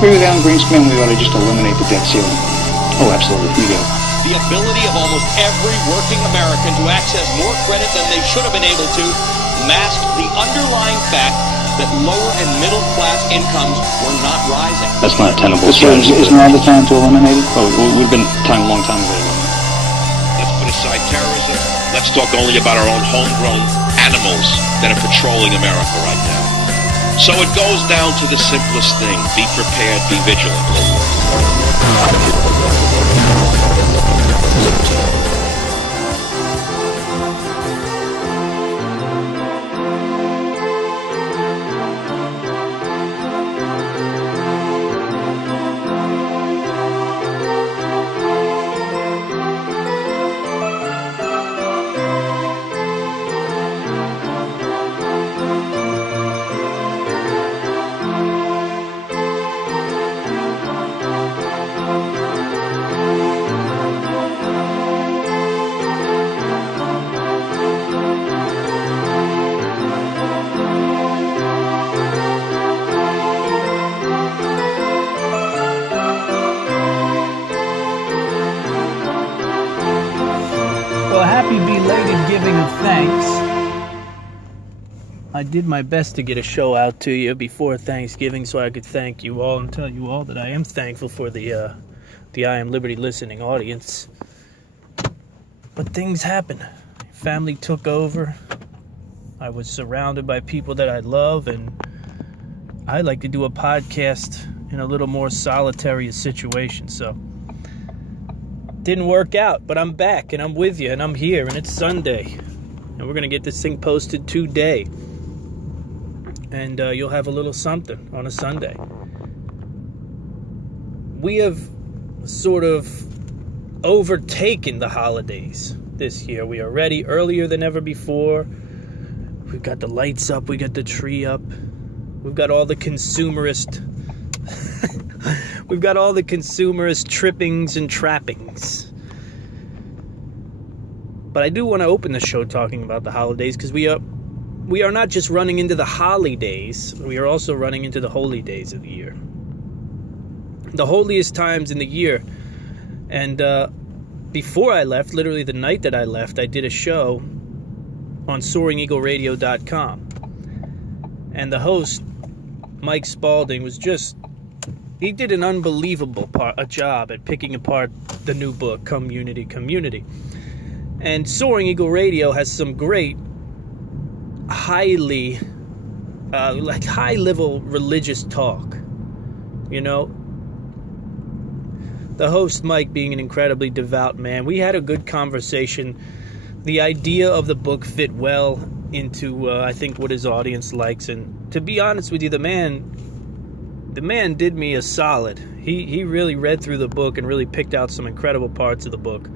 agree with Alan Greenspan. We ought to just eliminate the debt ceiling. Oh, absolutely. We do. The ability of almost every working American to access more credit than they should have been able to masked the underlying fact that lower and middle class incomes were not rising. That's not a tenable strategy. Isn't now the time to eliminate it? Oh, we've been a long time ago to eliminate it. Let's put aside terrorism. Let's talk only about our own homegrown animals that are patrolling America right now. So it goes down to the simplest thing. Be prepared, be vigilant. I did my best to get a show out to you before Thanksgiving so I could thank you all and tell you all that I am thankful for the I Am Liberty listening audience. But things happen. Family took over. I was surrounded by people that I love, and I like to do a podcast in a little more solitary situation, so didn't work out, but I'm back and I'm with you and I'm here and it's Sunday and we're gonna get this thing posted today. And you'll have a little something on a Sunday. We have sort of overtaken the holidays this year. We are ready earlier than ever before. We've got the lights up. We got the tree up. We've got all the consumerist... We've got all the consumerist trippings and trappings. But I do want to open the show talking about the holidays because we are not just running into the holidays, we are also running into the holy days of the year. The holiest times in the year. And before I left, literally the night that I left, I did a show on SoaringEagleRadio.com. And the host, Mike Spalding, he did an unbelievable job at picking apart the new book, Community. And Soaring Eagle Radio has some great high level religious talk. You know, the host Mike being an incredibly devout man, we had a good conversation. The idea of the book fit well into I think what his audience likes, and to be honest with you, the man did me a solid. He really read through the book and really picked out some incredible parts of the book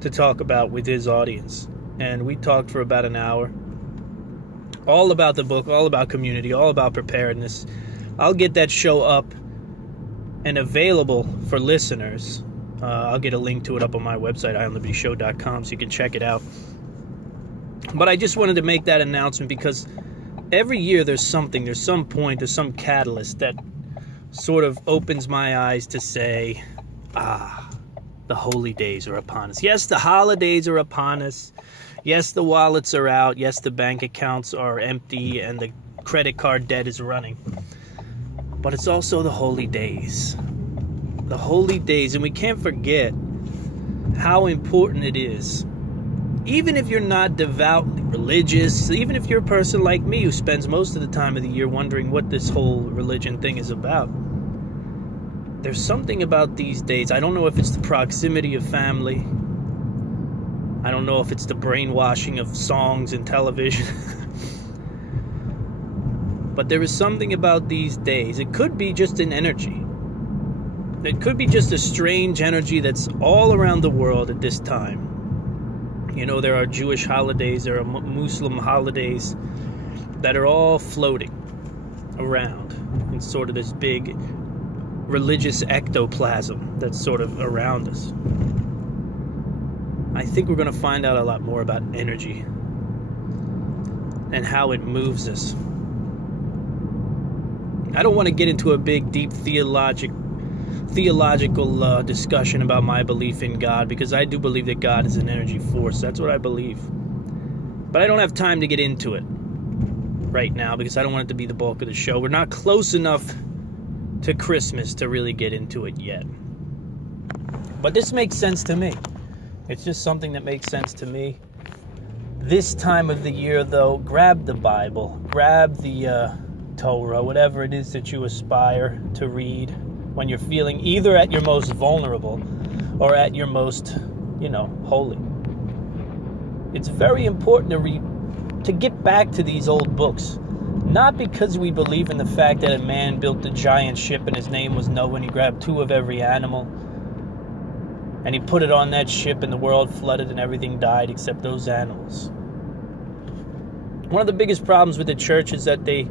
to talk about with his audience, and we talked for about an hour. All about the book, all about community, all about preparedness. I'll get that show up and available for listeners. I'll get a link to it up on my website, IamLibertyShow.com, so you can check it out. But I just wanted to make that announcement because every year there's some point, there's some catalyst that sort of opens my eyes to say, the holy days are upon us. Yes, the holidays are upon us. Yes, the wallets are out. Yes, the bank accounts are empty and the credit card debt is running. But it's also the holy days. The holy days. And we can't forget how important it is. Even if you're not devoutly religious, even if you're a person like me who spends most of the time of the year wondering what this whole religion thing is about, there's something about these days. I don't know if it's the proximity of family. I don't know if it's the brainwashing of songs and television. But there is something about these days. It could be just an energy. It could be just a strange energy that's all around the world at this time. You know, there are Jewish holidays, there are Muslim holidays that are all floating around in sort of this big religious ectoplasm that's sort of around us. I think we're going to find out a lot more about energy and how it moves us. I don't want to get into a big, deep theological discussion about my belief in God, because I do believe that God is an energy force. That's what I believe. But I don't have time to get into it right now because I don't want it to be the bulk of the show. We're not close enough to Christmas to really get into it yet. But this makes sense to me. It's just something that makes sense to me. This time of the year, though, grab the Bible, grab the Torah, whatever it is that you aspire to read when you're feeling either at your most vulnerable or at your most, holy. It's very important to get back to these old books. Not because we believe in the fact that a man built a giant ship and his name was Noah and he grabbed 2 of every animal and he put it on that ship and the world flooded and everything died except those animals. One of the biggest problems with the church is that they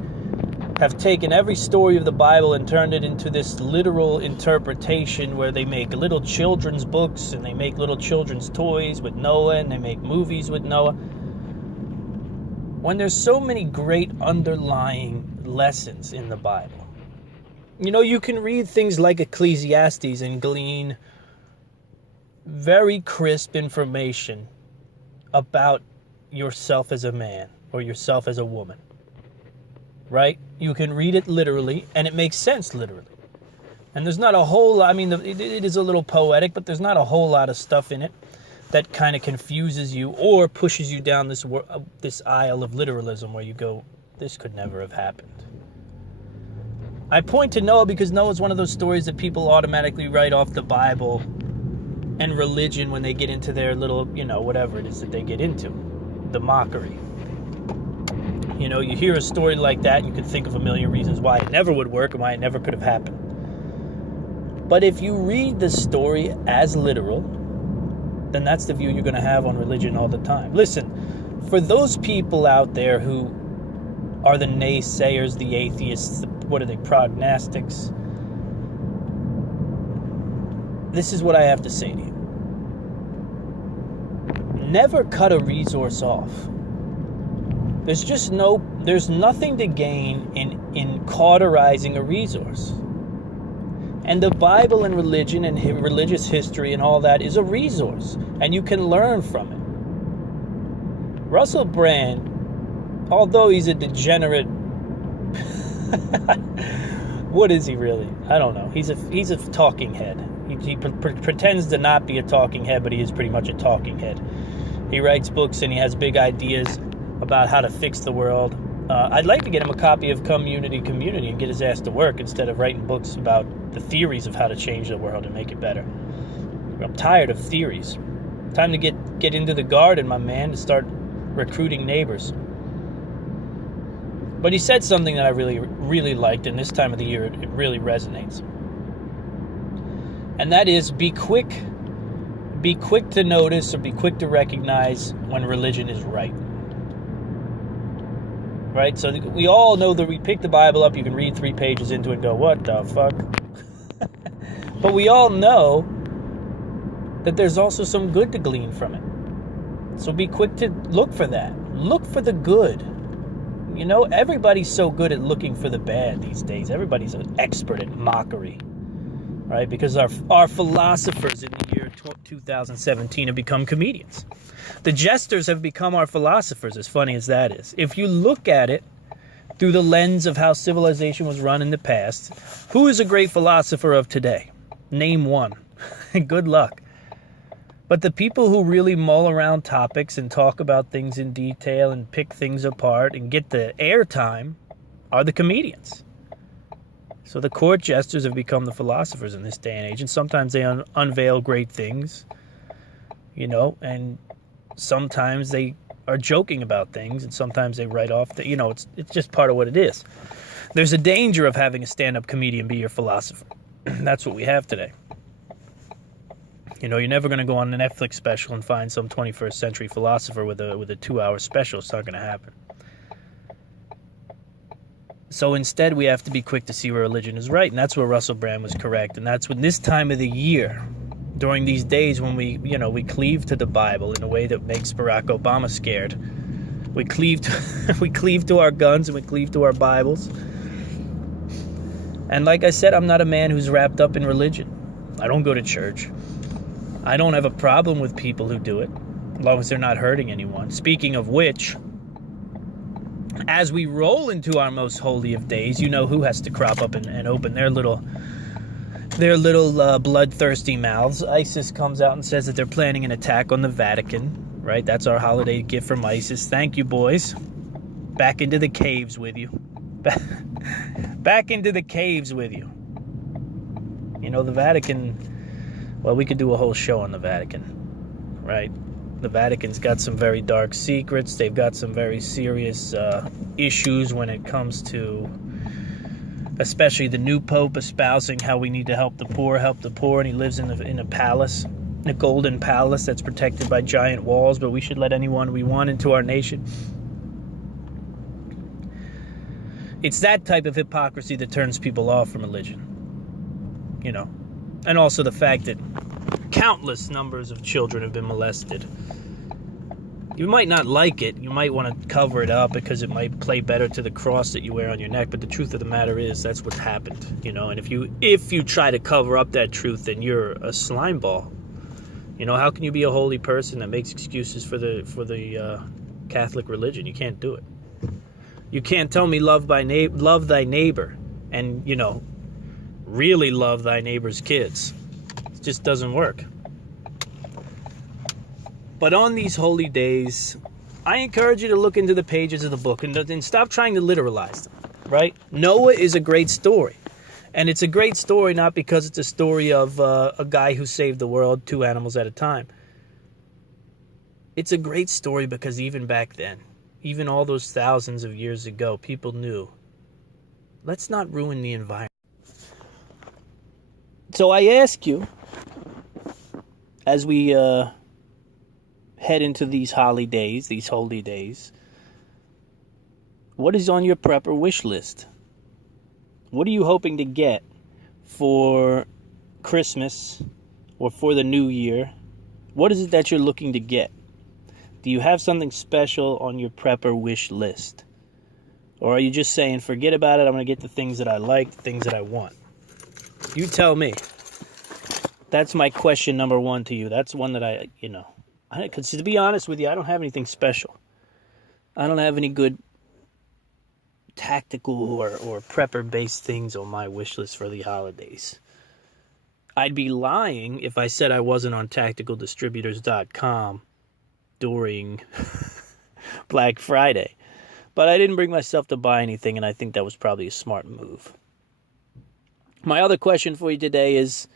have taken every story of the Bible and turned it into this literal interpretation where they make little children's books and they make little children's toys with Noah and they make movies with Noah. When there's so many great underlying lessons in the Bible. You can read things like Ecclesiastes and glean very crisp information about yourself as a man or yourself as a woman. Right? You can read it literally, and it makes sense literally. And there's not a whole lot, it is a little poetic, but there's not a whole lot of stuff in it that kind of confuses you or pushes you down this aisle of literalism where you go, this could never have happened. I point to Noah because Noah's one of those stories that people automatically write off the Bible and religion when they get into their little, whatever it is that they get into, the mockery. You hear a story like that and you can think of a million reasons why it never would work and why it never could have happened. But if you read the story as literal, then that's the view you're going to have on religion all the time. Listen, for those people out there who are the naysayers, the atheists, prognostics, this is what I have to say to you. Never cut a resource off. There's nothing to gain in cauterizing a resource. And the Bible and religion and religious history and all that is a resource. And you can learn from it. Russell Brand, although he's a degenerate... what is he really? I don't know. He's a talking head. He pretends to not be a talking head, but he is pretty much a talking head. He writes books and he has big ideas about how to fix the world. I'd like to get him a copy of Community and get his ass to work instead of writing books about the theories of how to change the world and make it better. I'm tired of theories. Time to get into the garden, my man, to start recruiting neighbors. But he said something that I really, really liked, and this time of the year it really resonates. And that is, be quick to notice or be quick to recognize when religion is right. Right? So we all know that we pick the Bible up, you can read 3 pages into it and go, what the fuck? But we all know that there's also some good to glean from it. So be quick to look for that. Look for the good. Everybody's so good at looking for the bad these days. Everybody's an expert at mockery. Right? Because our philosophers in the year 2017 have become comedians. The jesters have become our philosophers, as funny as that is. If you look at it through the lens of how civilization was run in the past, who is a great philosopher of today? Name one. Good luck. But the people who really mull around topics and talk about things in detail and pick things apart and get the airtime are the comedians. So the court jesters have become the philosophers in this day and age, and sometimes they unveil great things, and sometimes they are joking about things, and sometimes they write off it's just part of what it is. There's a danger of having a stand-up comedian be your philosopher. That's what we have today. You're never going to go on a Netflix special and find some 21st century philosopher with a 2-hour special. It's not going to happen. So instead, we have to be quick to see where religion is right, and that's where Russell Brand was correct. And that's when this time of the year, during these days when we cleave to the Bible in a way that makes Barack Obama scared. We cleave to our guns and we cleave to our Bibles. And like I said, I'm not a man who's wrapped up in religion. I don't go to church. I don't have a problem with people who do it, as long as they're not hurting anyone. Speaking of which, as we roll into our most holy of days, you know who has to crop up and open their little bloodthirsty mouths. ISIS comes out and says that they're planning an attack on the Vatican, right? That's our holiday gift from ISIS. Thank you, boys. Back into the caves with you. Back into the caves with you. You know, the Vatican, well, we could do a whole show on the Vatican, right? The Vatican's got some very dark secrets. They've got some very serious issues when it comes to, especially the new Pope espousing how we need to help the poor, and he lives in a palace, a golden palace that's protected by giant walls, but we should let anyone we want into our nation. It's that type of hypocrisy that turns people off from religion, you know. And also the fact that countless numbers of children have been molested. You might not like it. You might want to cover it up because it might play better to the cross that you wear on your neck. But the truth of the matter is that's what's happened, you know. And if you try to cover up that truth, then you're a slime ball. You know, how can you be a holy person that makes excuses for the Catholic religion? You can't do it. You can't tell me love thy neighbor, and, you know, really love thy neighbor's kids. It just doesn't work. But on these holy days, I encourage you to look into the pages of the book and stop trying to literalize them, right? Noah is a great story. And it's a great story not because it's a story of a guy who saved the world, 2 animals at a time. It's a great story because even back then, even all those thousands of years ago, people knew, let's not ruin the environment. So I ask you, as we head into these holy days, what is on your prepper wish list? What are you hoping to get for Christmas or for the new year? What is it that you're looking to get? Do you have something special on your prepper wish list? Or are you just saying, forget about it, I'm going to get the things that I like, the things that I want? You tell me. That's my question number 1 to you. That's one that because to be honest with you, I don't have anything special. I don't have any good tactical or prepper-based things on my wish list for the holidays. I'd be lying if I said I wasn't on tacticaldistributors.com during Black Friday. But I didn't bring myself to buy anything, and I think that was probably a smart move. My other question for you today is,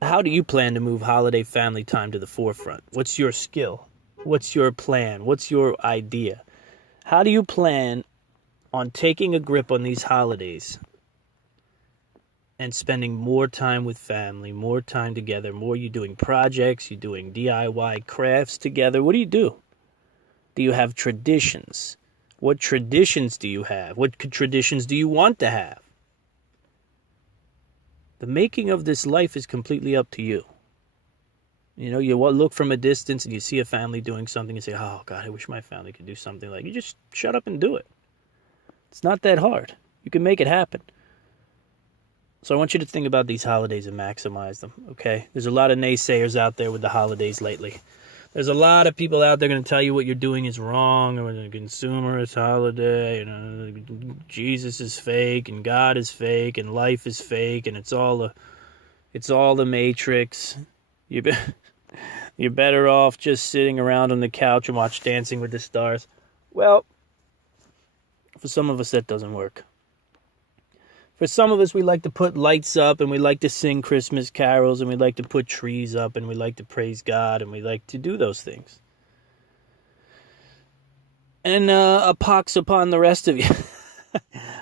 how do you plan to move holiday family time to the forefront? What's your skill? What's your plan? What's your idea? How do you plan on taking a grip on these holidays and spending more time with family, more time together, more you doing projects, you doing DIY crafts together? What do you do? Do you have traditions? What traditions do you have? What traditions do you want to have? The making of this life is completely up to you. You know, you look from a distance and you see a family doing something and say, oh, God, I wish my family could do something like. You just shut up and do it. It's not that hard. You can make it happen. So I want you to think about these holidays and maximize them, okay? There's a lot of naysayers out there with the holidays lately. There's a lot of people out there going to tell you what you're doing is wrong, or the consumerist holiday, you know, Jesus is fake, and God is fake, and life is fake, and it's all the Matrix. You're better off just sitting around on the couch and watch Dancing with the Stars. Well, for some of us that doesn't work. For some of us, we like to put lights up, and we like to sing Christmas carols, and we like to put trees up, and we like to praise God, and we like to do those things. And a pox upon the rest of you.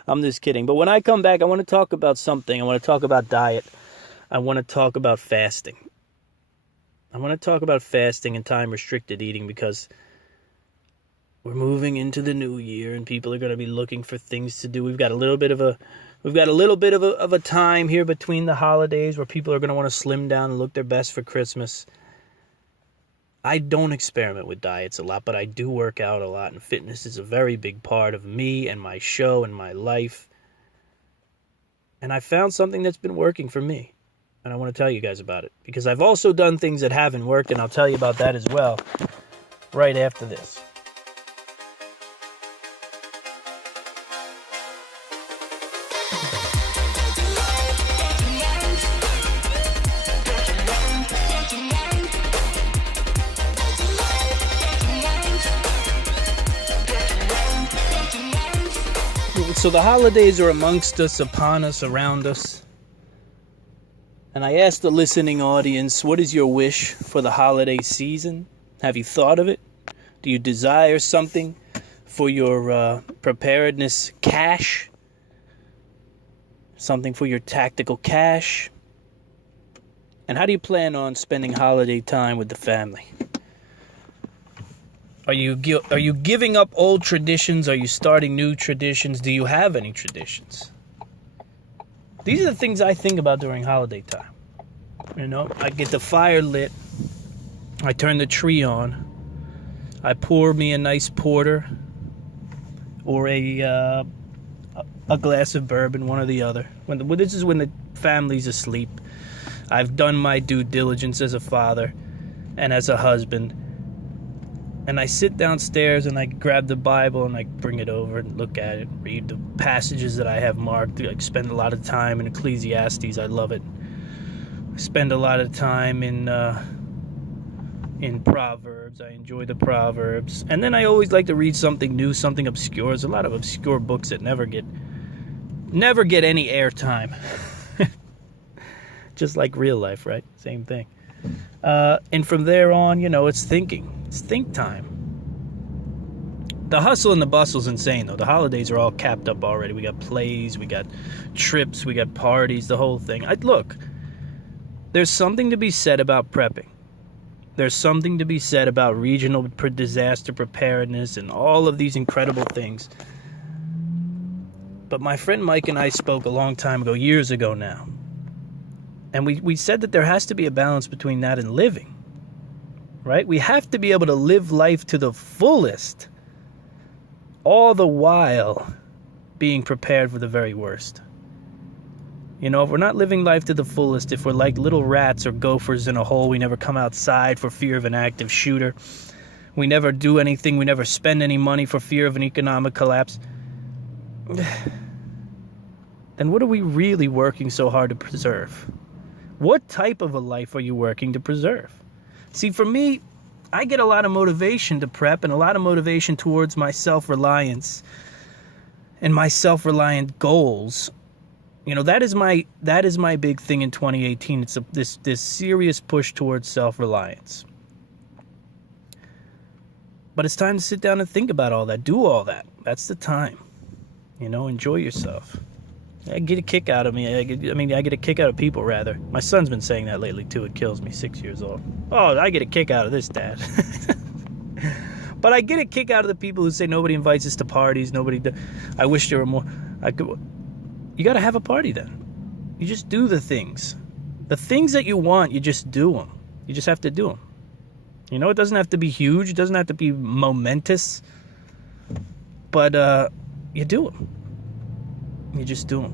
I'm just kidding. But when I come back, I want to talk about something. I want to talk about diet. I want to talk about fasting. I want to talk about fasting and time-restricted eating because we're moving into the new year, and people are going to be looking for things to do. We've got a little bit of a time here between the holidays where people are going to want to slim down and look their best for Christmas. I don't experiment with diets a lot, but I do work out a lot, and fitness is a very big part of me and my show and my life. And I found something that's been working for me. And I want to tell you guys about it. Because I've also done things that haven't worked, and I'll tell you about that as well right after this. So the holidays are amongst us, upon us, around us. And I asked the listening audience, what is your wish for the holiday season? Have you thought of it? Do you desire something for your preparedness cash? Something for your tactical cash? And how do you plan on spending holiday time with the family? Are you giving up old traditions? Are you starting new traditions? Do you have any traditions? These are the things I think about during holiday time. You know, I get the fire lit. I turn the tree on. I pour me a nice porter or a glass of bourbon, one or the other. This is when the family's asleep. I've done my due diligence as a father and as a husband. And I sit downstairs and I grab the Bible and I bring it over and look at it, read the passages that I have marked. I spend a lot of time in Ecclesiastes. I love it. I spend a lot of time in Proverbs. I enjoy the Proverbs. And then I always like to read something new, something obscure. There's a lot of obscure books that never get any airtime. Just like real life, right? Same thing. And from there on, you know, it's thinking. It's think time. The hustle and the bustle's insane, though. The holidays are all capped up already. We got plays, we got trips, we got parties, the whole thing. Look, there's something to be said about prepping. There's something to be said about regional disaster preparedness and all of these incredible things. But my friend Mike and I spoke a long time ago, years ago now. And we said that there has to be a balance between that and living. Right? We have to be able to live life to the fullest, all the while being prepared for the very worst. You know, if we're not living life to the fullest, if we're like little rats or gophers in a hole, we never come outside for fear of an active shooter. We never do anything. We never spend any money for fear of an economic collapse. Then what are we really working so hard to preserve? What type of a life are you working to preserve? See, for me, I get a lot of motivation to prep and a lot of motivation towards my self-reliance and my self-reliant goals. You know, that is my big thing in 2018. It's this serious push towards self-reliance. But it's time to sit down and think about all that, do all that. That's the time. You know, enjoy yourself. I get a kick out of me. I get a kick out of people, rather. My son's been saying that lately, too. It kills me, 6 years old. Oh, I get a kick out of this, Dad. But I get a kick out of the people who say nobody invites us to parties. I wish there were more. You got to have a party then. You just do the things. The things that you want, you just do them. You just have to do them. You know, it doesn't have to be huge. It doesn't have to be momentous. But you do them. You just do them.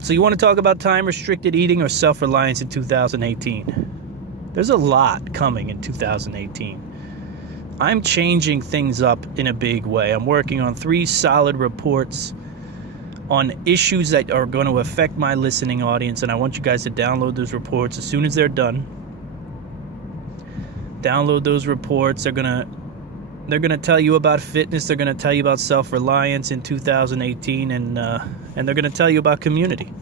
So you want to talk about time-restricted eating or self-reliance in 2018? There's a lot coming in 2018. I'm changing things up in a big way. I'm working on 3 solid reports on issues that are going to affect my listening audience, and I want you guys to download those reports as soon as they're done. Download those reports. They're going to tell you about fitness. They're going to tell you about self-reliance in 2018, and they're going to tell you about community.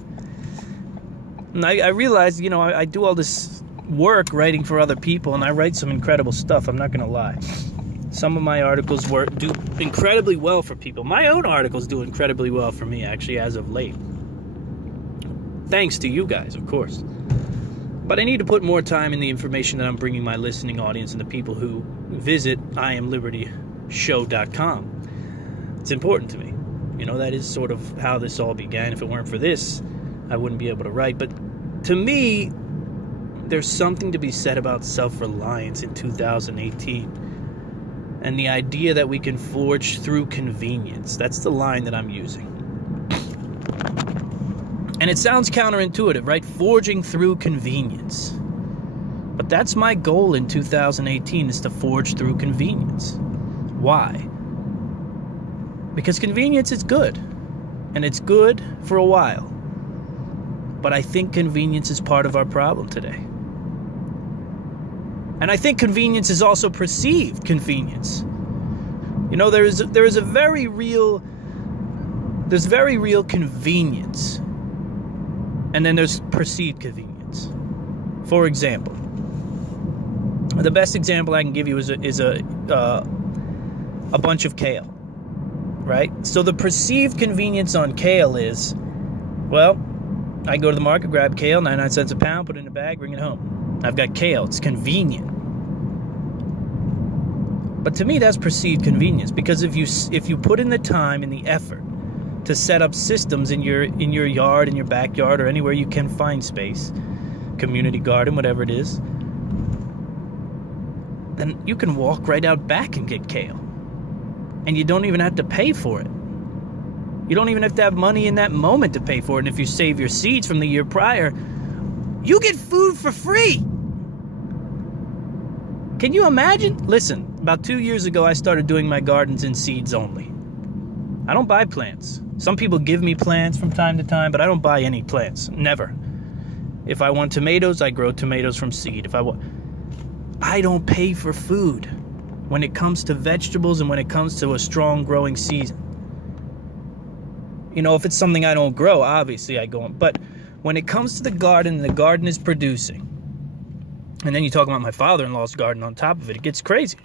And I realize, you know, I do all this work writing for other people, and I write some incredible stuff. I'm not going to lie. Some of my articles do incredibly well for people. My own articles do incredibly well for me, actually, as of late. Thanks to you guys, of course. But I need to put more time in the information that I'm bringing my listening audience and the people who visit IamLibertyShow.com. It's important to me. You know, that is sort of how this all began. If it weren't for this, I wouldn't be able to write. But to me, there's something to be said about self-reliance in 2018. And the idea that we can forge through convenience. That's the line that I'm using. And it sounds counterintuitive, right? Forging through convenience. But that's my goal in 2018, is to forge through convenience. Why? Because convenience is good. And it's good for a while. But I think convenience is part of our problem today. And I think convenience is also perceived convenience. You know, there's very real convenience. And then there's perceived convenience. For example, the best example I can give you is a bunch of kale, right? So the perceived convenience on kale is, well, I go to the market, grab kale, 99 cents a pound, put it in a bag, bring it home. I've got kale. It's convenient. But to me, that's perceived convenience, because if you put in the time and the effort to set up systems in your yard, in your backyard, or anywhere you can find space, community garden, whatever it is, then you can walk right out back and get kale. And you don't even have to pay for it. You don't even have to have money in that moment to pay for it. And if you save your seeds from the year prior, you get food for free. Can you imagine? Listen, about 2 years ago, I started doing my gardens in seeds only. I don't buy plants. Some people give me plants from time to time, but I don't buy any plants. Never. If I want tomatoes, I grow tomatoes from seed. I don't pay for food when it comes to vegetables and when it comes to a strong growing season. You know, if it's something I don't grow, obviously I go on. But when it comes to the garden is producing. And then you talk about my father-in-law's garden on top of it, it gets crazy.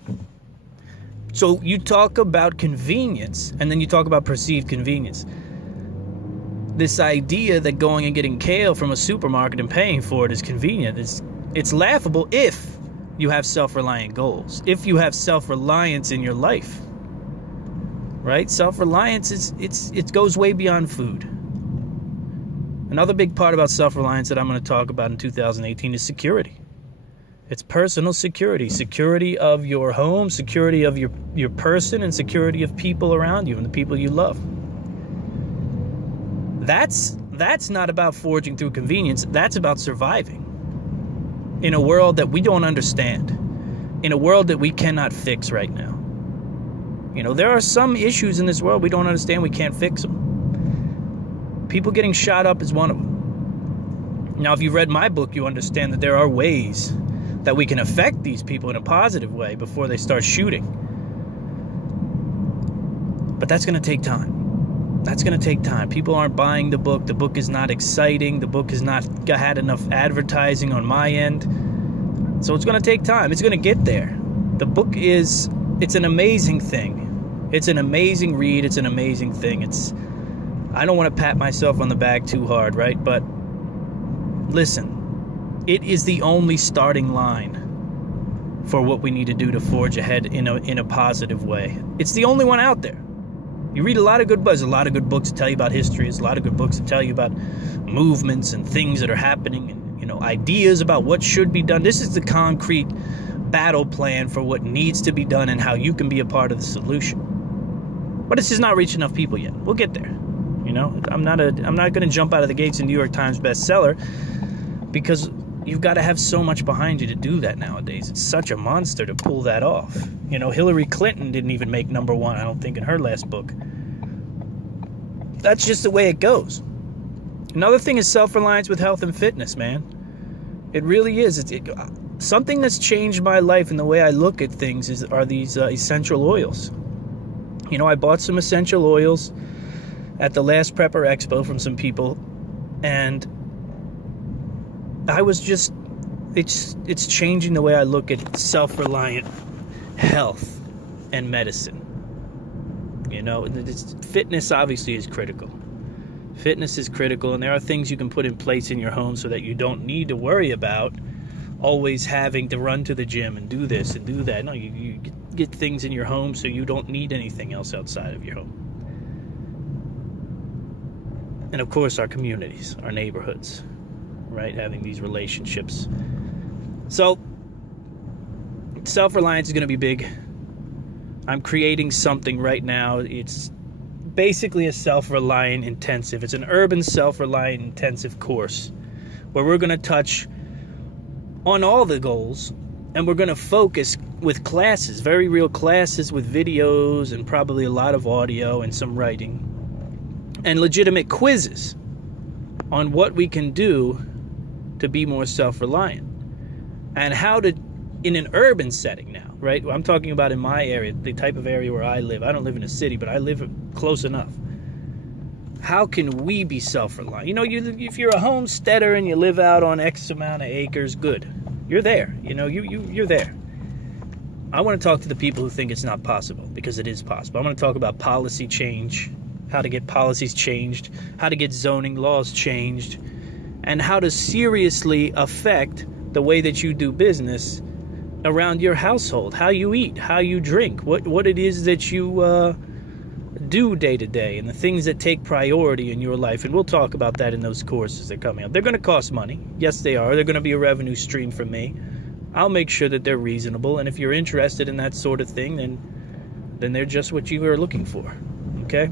So you talk about convenience, and then you talk about perceived convenience. This idea that going and getting kale from a supermarket and paying for it is convenient. It's laughable if you have self-reliant goals, if you have self-reliance in your life, right? Self-reliance it goes way beyond food. Another big part about self-reliance that I'm going to talk about in 2018 is security. It's personal security, security of your home, security of your person, and security of people around you and the people you love. That's not about forging through convenience. That's about surviving in a world that we don't understand, in a world that we cannot fix right now. You know, there are some issues in this world we don't understand, we can't fix them. People getting shot up is one of them. Now, if you've read my book, you understand that there are ways that we can affect these people in a positive way before they start shooting. But that's going to take time. That's going to take time. People aren't buying the book. The book is not exciting. The book has not had enough advertising on my end. So it's going to take time. It's going to get there. The book it's an amazing thing. It's an amazing read. It's an amazing thing. I don't want to pat myself on the back too hard, right? But listen, it is the only starting line for what we need to do to forge ahead in a positive way. It's the only one out there. You read a lot of good books. There's a lot of good books that tell you about history. There's a lot of good books that tell you about movements and things that are happening, and, you know, ideas about what should be done. This is the concrete battle plan for what needs to be done and how you can be a part of the solution. But it's just not reaching enough people yet. We'll get there. You know, I'm not going to jump out of the gates a New York Times bestseller, because you've got to have so much behind you to do that nowadays. It's such a monster to pull that off. You know, Hillary Clinton didn't even make #1, I don't think, in her last book. That's just the way it goes. Another thing is self-reliance with health and fitness, man. It really is. Something that's changed my life and the way I look at things are these essential oils. You know, I bought some essential oils at the last Prepper Expo from some people, and I was just, it's changing the way I look at self-reliant health and medicine. You know, fitness obviously is critical. Fitness is critical, and there are things you can put in place in your home so that you don't need to worry about always having to run to the gym and do this and do that. No, you get things in your home so you don't need anything else outside of your home. And of course, our communities, our neighborhoods, right? Having these relationships. So, self-reliance is going to be big. I'm creating something right now. It's basically a self-reliant intensive. It's an urban self-reliant intensive course where we're going to touch on all the goals, and we're going to focus with classes, very real classes with videos and probably a lot of audio and some writing and legitimate quizzes on what we can do to be more self-reliant and how to, in an urban setting now, right? I'm talking about in my area, the type of area where I live. I don't live in a city, but I live close enough. How can we be self-reliant? You know, if you're a homesteader and you live out on X amount of acres, good. You're there. You know, you're there. I want to talk to the people who think it's not possible, because it is possible. I want to talk about policy change, how to get policies changed, how to get zoning laws changed, and how to seriously affect the way that you do business around your household, how you eat, how you drink, what it is that you do day to day, and the things that take priority in your life. And we'll talk about that in those courses that are coming up. They're going to cost money. Yes, they are. They're going to be a revenue stream for me. I'll make sure that they're reasonable, and if you're interested in that sort of thing, then they're just what you are looking for, okay?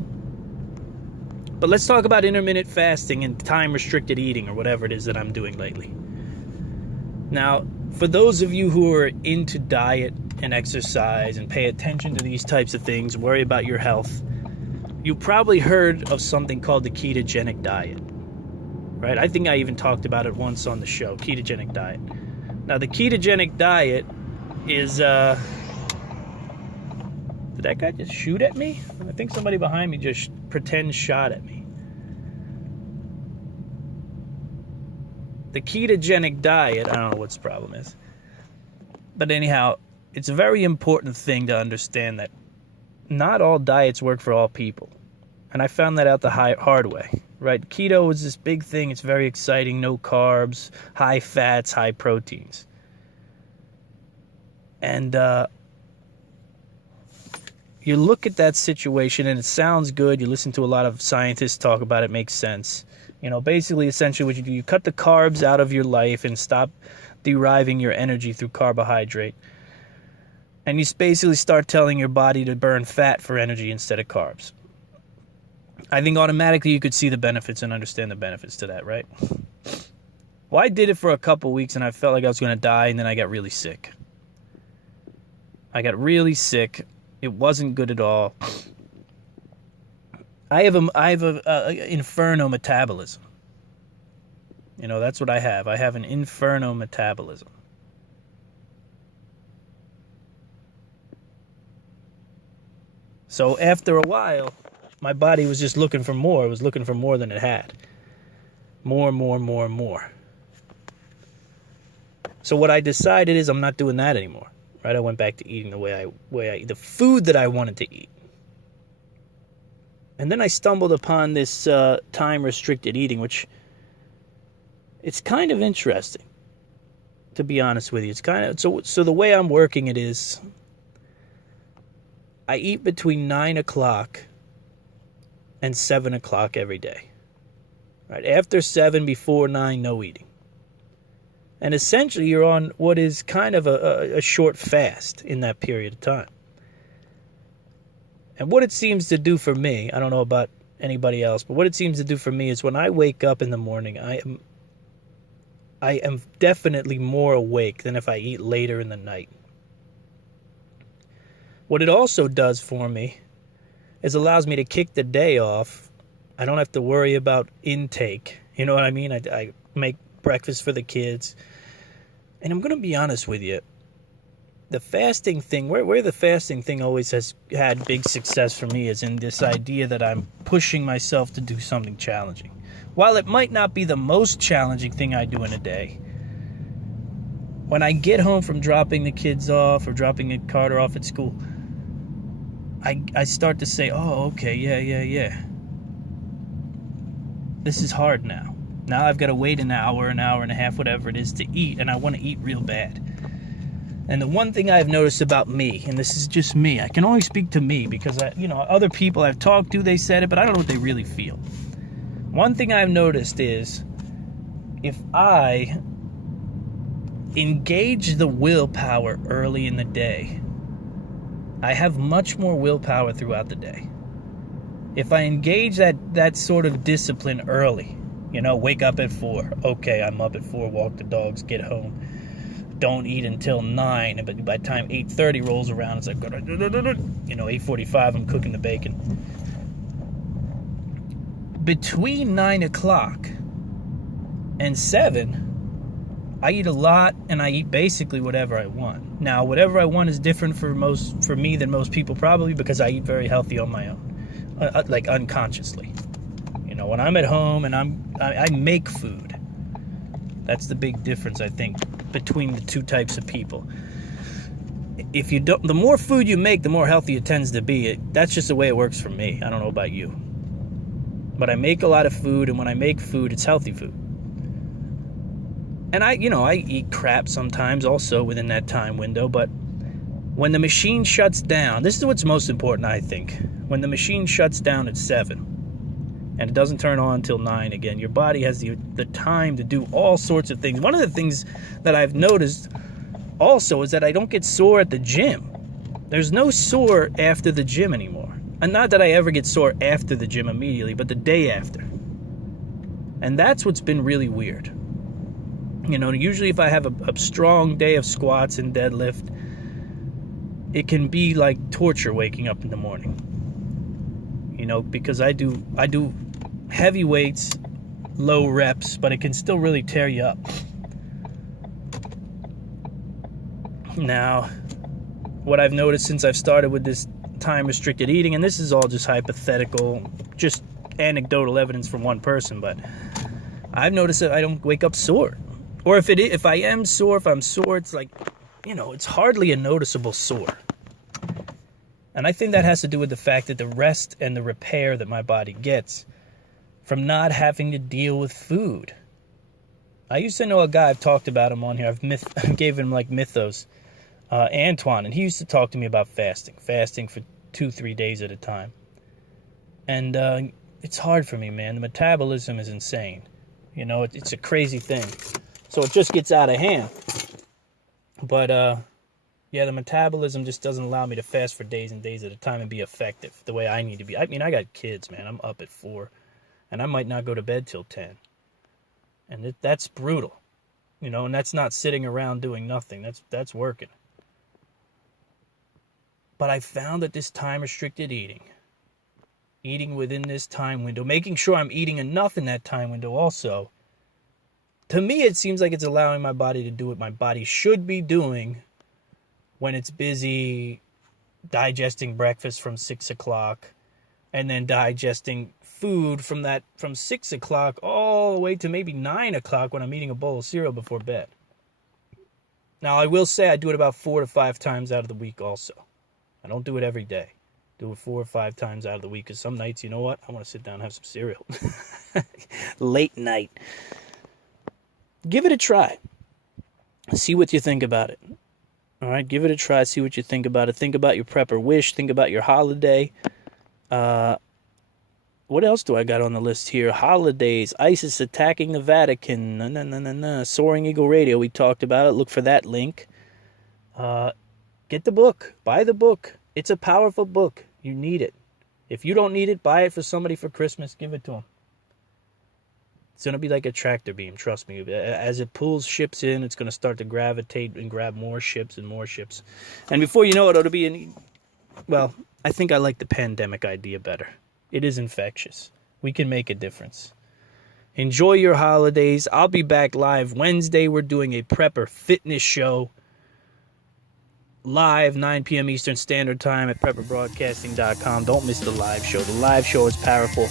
But let's talk about intermittent fasting and time-restricted eating, or whatever it is that I'm doing lately. Now, for those of you who are into diet and exercise and pay attention to these types of things, worry about your health, you probably heard of something called the ketogenic diet, right? I think I even talked about it once on the show, ketogenic diet. Now, the ketogenic diet is, did that guy just shoot at me? I think somebody behind me just pretend shot at me. The ketogenic diet, I don't know what the problem is. But anyhow, it's a very important thing to understand that not all diets work for all people. And I found that out the hard way, right? Keto is this big thing. It's very exciting. No carbs, high fats, high proteins. And you look at that situation and it sounds good. You listen to a lot of scientists talk about it. Makes sense. You know, basically, essentially what you do, you cut the carbs out of your life and stop deriving your energy through carbohydrate. And you basically start telling your body to burn fat for energy instead of carbs. I think automatically you could see the benefits and understand the benefits to that, right? Well, I did it for a couple weeks and I felt like I was going to die, and then I got really sick. It wasn't good at all. I have a inferno metabolism. You know, that's what I have. I have an inferno metabolism. So after a while, my body was just looking for more. It was looking for more than it had. More. So what I decided is I'm not doing that anymore. Right? I went back to eating the way I eat, the food that I wanted to eat. And then I stumbled upon this time-restricted eating, which it's kind of interesting, to be honest with you. It's kind of so the way I'm working it is I eat between 9 o'clock and 7 o'clock every day. Right? After 7, before 9, no eating. And essentially you're on what is kind of a short fast in that period of time. And what it seems to do for me, I don't know about anybody else, but what it seems to do for me is when I wake up in the morning, I am definitely more awake than if I eat later in the night. What it also does for me is allows me to kick the day off. I don't have to worry about intake. You know what I mean? I make breakfast for the kids. And I'm going to be honest with you. The fasting thing, where the fasting thing always has had big success for me is in this idea that I'm pushing myself to do something challenging. While it might not be the most challenging thing I do in a day, when I get home from dropping the kids off or dropping Carter off at school, I start to say, oh, okay, yeah. This is hard now. Now I've got to wait an hour and a half, whatever it is, to eat, and I want to eat real bad. And the one thing I've noticed about me, and this is just me, I can only speak to me because, other people I've talked to, they said it, but I don't know what they really feel. One thing I've noticed is if I engage the willpower early in the day, I have much more willpower throughout the day. if I engage that sort of discipline early, wake up at 4. Okay, I'm up at 4, walk the dogs, get home. Don't eat until 9, but by the time 8:30 rolls around, it's like, 8:45, I'm cooking the bacon. Between 9 o'clock and 7, I eat a lot, and I eat basically whatever I want. Now, whatever I want is different for me than most people, probably because I eat very healthy on my own, like unconsciously. When I'm at home and I make food, that's the big difference, I think, between the two types of people. If you don't, the more food you make, the more healthy it tends to be. That's just the way it works for me. I don't know about you, but I make a lot of food, and when I make food, it's healthy food. And I eat crap sometimes also within that time window, but when the machine shuts down, this is what's most important, I think. When the machine shuts down at 7 and it doesn't turn on until 9 again, your body has the time to do all sorts of things. One of the things that I've noticed also is that I don't get sore at the gym. There's no sore after the gym anymore. And not that I ever get sore after the gym immediately, but the day after. And that's what's been really weird. Usually if I have a strong day of squats and deadlift, it can be like torture waking up in the morning. Because I do heavy weights, low reps, but it can still really tear you up. Now, what I've noticed since I've started with this time-restricted eating, and this is all just hypothetical, just anecdotal evidence from one person, but I've noticed that I don't wake up sore. Or if I am sore, if I'm sore, it's like, it's hardly a noticeable sore. And I think that has to do with the fact that the rest and the repair that my body gets from not having to deal with food. I used to know a guy, I've talked about him on here, I gave him like mythos, Antoine, and he used to talk to me about fasting for 2-3 days at a time. And it's hard for me, man. The metabolism is insane. It's a crazy thing. So it just gets out of hand. But, the metabolism just doesn't allow me to fast for days and days at a time and be effective the way I need to be. I mean, I got kids, man. I'm up at 4, and I might not go to bed till 10. And that's brutal, and that's not sitting around doing nothing. That's working. But I found that this time-restricted eating within this time window, making sure I'm eating enough in that time window also, to me, it seems like it's allowing my body to do what my body should be doing when it's busy digesting breakfast from 6 o'clock and then digesting food from 6 o'clock all the way to maybe 9 o'clock when I'm eating a bowl of cereal before bed. Now, I will say I do it about 4 to 5 times out of the week also. I don't do it every day. Do it 4 or 5 times out of the week, because some nights, I want to sit down and have some cereal. Late night. Give it a try. See what you think about it. All right, give it a try. See what you think about it. Think about your prepper wish. Think about your holiday. What else do I got on the list here? Holidays. ISIS attacking the Vatican. Soaring Eagle Radio. We talked about it. Look for that link. Get the book. Buy the book. It's a powerful book. You need it. If you don't need it, buy it for somebody for Christmas. Give it to them. It's going to be like a tractor beam, trust me. As it pulls ships in, it's going to start to gravitate and grab more ships and more ships. And before you know it, it'll be I think I like the pandemic idea better. It is infectious. We can make a difference. Enjoy your holidays. I'll be back live Wednesday. We're doing a prepper fitness show live 9 p.m. Eastern Standard Time at prepperbroadcasting.com. Don't miss the live show. The live show is powerful.